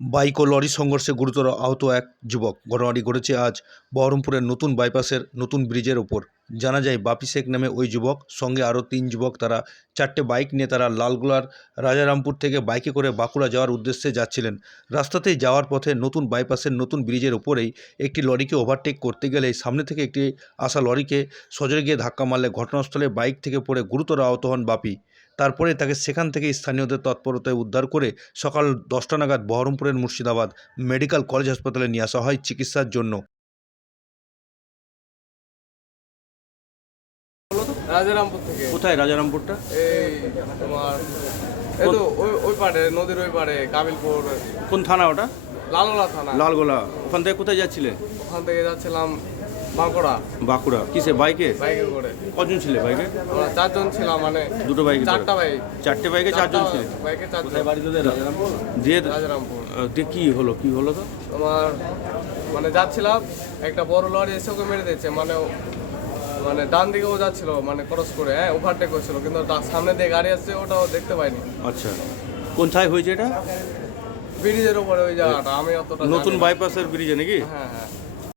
Bike ও lorry সংঘর্ষে গুরুতর আহত এক যুবক। ঘটনাটি ঘটেছে আজ বহরমপুরের নতুন বাইপাসের নতুন ব্রিজের ওপর। জানা যায়, বাপি শেখ নামে ওই যুবক, সঙ্গে আরও তিন যুবক তারা চারটে বাইক নিয়ে তারা লালগোলার রাজারামপুর থেকে বাইকে করে বাঁকুড়া যাওয়ার উদ্দেশ্যে যাচ্ছিলেন। রাস্তাতেই যাওয়ার পথে নতুন বাইপাসের নতুন ব্রিজের ওপরেই একটি লরিকে ওভারটেক করতে গেলে সামনে থেকে একটি আসা লরিকে সজোরে গিয়ে ধাক্কা মারলে ঘটনাস্থলে বাইক থেকে পড়ে গুরুতর আহত হন বাপি। তারপরে তাকে সেখান থেকে স্থানীয়দের তৎপরতায় উদ্ধার করে সকাল দশটা নাগাদ বহরমপুরের মুর্শিদাবাদ মেডিকেল কলেজ হাসপাতালে নিয়ে আসা হয় চিকিৎসার জন্য। রাজারামপুর থেকে। কোথায় রাজারামপুরটা? এই তোমার এই তো ওই ওই পাড়ে নদীর ওই পাড়ে কাবিলপুর। কোন থানা ওটা? লালগোলা থানা। লালগোলা। ওখান থেকে কোথায় যাচ্ছিলে? ওখান থেকে যাচ্ছিলাম বাঁকুড়া। বাঁকুড়া। কিসে বাইকে? বাইকে করে কজন ছিলে বাইকে? আমরা চারজন ছিলাম মানে দুটো বাইকে চারটা বাইক। চারটে বাইকে চারজন ছিলে? বাইকে চারজন। দিয়ে রাজারামপুর? দিয়ে কি হলো কি হলো তো? তোমার মানে যাচ্ছিলাম একটা বড় লরি এসে ওকে মেরে দিয়েছে মানে ও- মানে ডান দিকেও যাচ্ছিল মানে ক্রস করে হ্যাঁ ওভারটেক করছিল কিন্তু তার সামনে দিয়ে গাড়ি আসছে ওটাও দেখতে পাইনি। আচ্ছা। কোথায় হয়েছে এটা? ব্রিজের উপরে ওই জায়গাটা আমি অতটা নতুন বাইপাসের ব্রিজে নাকি? হ্যাঁ হ্যাঁ।